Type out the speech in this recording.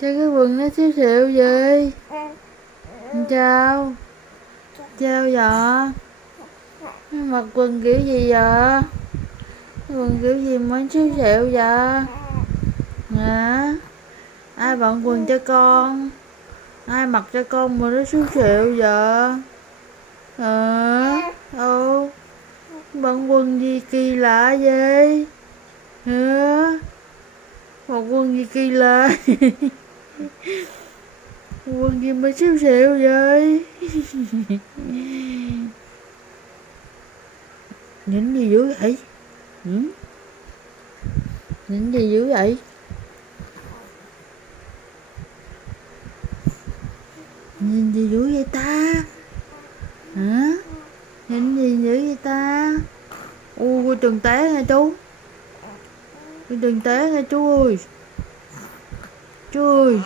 Sao cái quần nó xíu xịu vậy? Sao? Sao vậy? Mặc quần kiểu gì vậy? Quần kiểu gì mới xíu xịu vậy? Hả? Ai bận quần cho con? Ai mặc cho con mà nó xíu xịu vậy? Hả? Ừ. Bận quần gì kỳ lạ vậy? Hả? Mặc quần gì kỳ lạ? Quần gì mà xíu xịu vậy? Nhìn gì dữ vậy? Ừ? Nhìn gì dữ vậy? Nhìn gì dữ vậy ta? Hả? Nhìn gì dữ vậy ta? Ui, đừng té nha chú. Đừng té nha chú ơi. Chú ơi.